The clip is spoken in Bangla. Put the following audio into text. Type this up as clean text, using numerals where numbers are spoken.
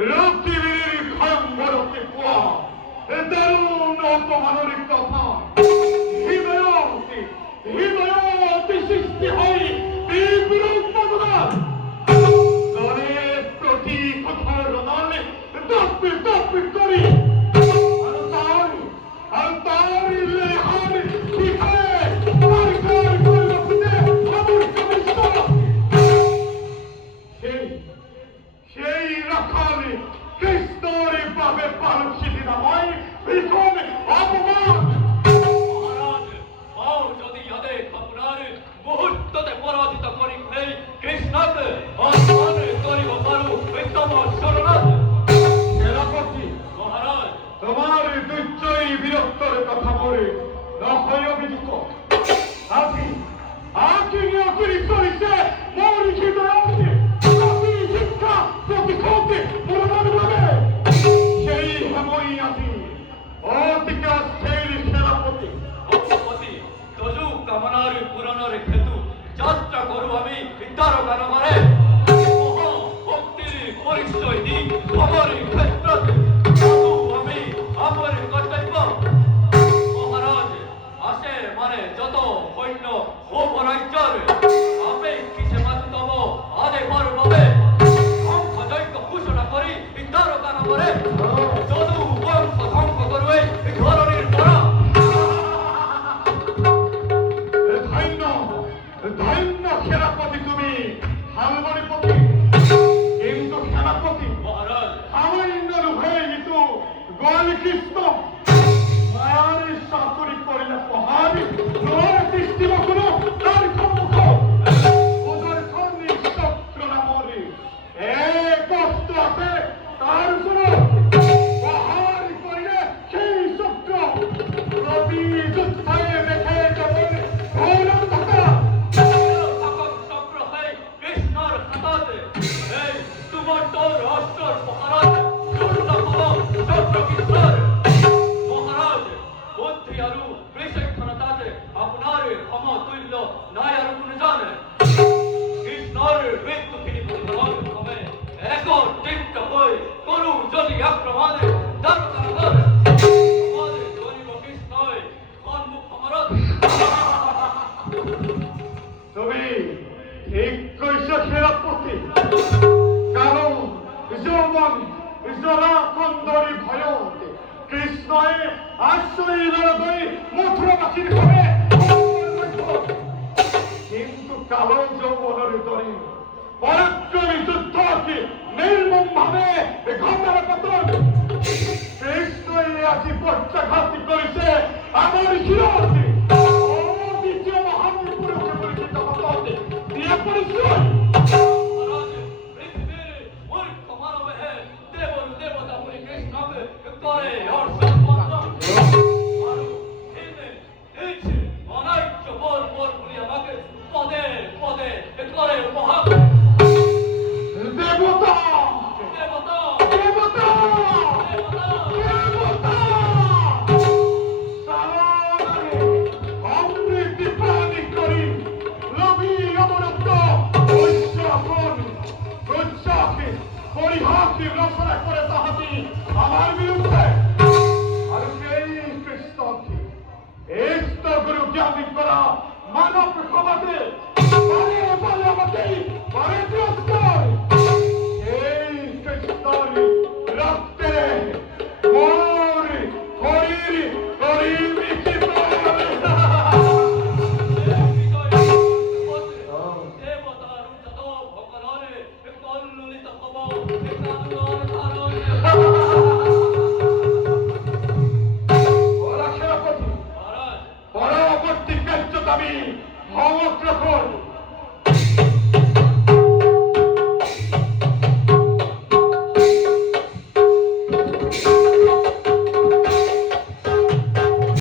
রক্তিবীর ভয়ম্বরকে কুয়া দারুণ অপমানের কথা হৃদয়তি সৃষ্টি হয় তীব্র উন্মাদনা দলে প্রতি কথার রণালে দপ্পির দপ্পির করি আর তার লেহার পিছনে মার্কার পরিবর্তে আমার কবিষ্ট সেই রাখাল কৃষ্ণরে পাবে পালসিদি নাময় ভীষণ অপমান মহারাজ মাও যদি ইয়াদে আপনার মুহূর্ততে পরাজিত করি ফেলে কৃষ্ণকে অসম্মান করিব পারু তম শরণাথ সেনাপতি মহারাজ তোমার দুর্জয়ী বীরত্বের কথা বলে নয় অভিযুক্ত আকি নিয়তির করিছে মোর হৃদয়কে আমি শিক্ষা প্রতিক্ষতে মূলমান ভাবে সেই হেমই আছি অতিকা সেই সেনাপতি অপপতি তজু কামনার পূরণের হেতু যাত্রা করু আমি বিদ্যার গানমারে মহা ভক্তির পরিচয় দি খবর ক্ষেত্রতে তবু আমি আমার কর্তব্য মহারাজ আসে মানে যত সৈন্য হোম রাজ্যর আমি কিসে মাতব আদে পারবে ধ্বংসযজ্ঞ ঘোষণা করি বিদ্যার গানমারে যদু বংশ ধ্বংস করবে ধরণীর পরা ধন্য সেনাপতি তুমি হালমণিপতি কিন্তু সেনাপতি মহারাজ সামান্য হয়ে কিন্তু গোয়ালি কৃষ্ণ মায়ার চাতুরি করিলে পহারি নয় দৃষ্টি কোনো তার সম্মুখ ওদের নিঃশস্ত্র নামরে কষ্ট আছে তার উপর পহারি করিলে সেই শস্ত্র প্রতি যুদ্ধায় দেখে যেমন গৌরব থাকা সকল চক্র হয়ে কৃষ্ণর হাতাতে এই সুবর্ণর রাষ্ট্রর মহারাজ সূর্যপদ চক্র কৃষ্ণর মহারাজ বুদ্ধি আরু বিচক্ষণতাতে আপনার সমতুল্য নাই আর কোন জানে কৃষ্ণর মৃত্যু তিনি প্রতিফলন হবে একত্রিত হয়ে করু যদি আক্রমণে দরকার করে আমাদের গরিব কৃষ্ণয় সম্মুখ আমারত তুমি একৈশ সেনাপতি কারণ যৌবন জরা কন্দরি ভয় কৃষ্ণয়ে আশ্রয় লড়াই মথুরাবাসীর ঘরে কিন্তু কালো যৌবনের দরে পরাক্রমী যুদ্ধকে নির্মম ভাবে ঘটার পতন কৃষ্ণয়ে আসি পশ্চাঘাতী করেছে আমার হিরোকে দ্বিতীয় মহান পুরুষে পরিচিত হতে দিয়ে পরিচয় মহারাজ পৃথিবীর মূর্খ মানবে হে দেবর দেবতা বলি কৃষ্ণকে করে হর্ষণ বন্ধন আরু হিমে ইচ্ছে অনাইচ্য বল বল বলি আমাকে পদে পদে করে উপহার দেবতা দেবতা দেবতা দেবতা দেবতা সালামে অমৃতি প্রাণী করি রবি অমরত্ব উচ্চাপন উচ্চাকে পরিহাসি রচনা করে তাহাতি আমার বিরুদ্ধে আর সেই কৃষ্ণকে এস্ত গুরু জ্ঞানী করা মানব ক্ষমাতে পারে বলে আমাকে পারে তিরস্কার এই কৃষ্ণরি রক্তে মোর শরীর করি মিশিত দেবতার উচ্চত ভগবানে কল্লিত হব একাদুর ধারণ ওরা সেনাপতি মহারাজ পরবর্তী কার্যকামী ভগত রক্ষণ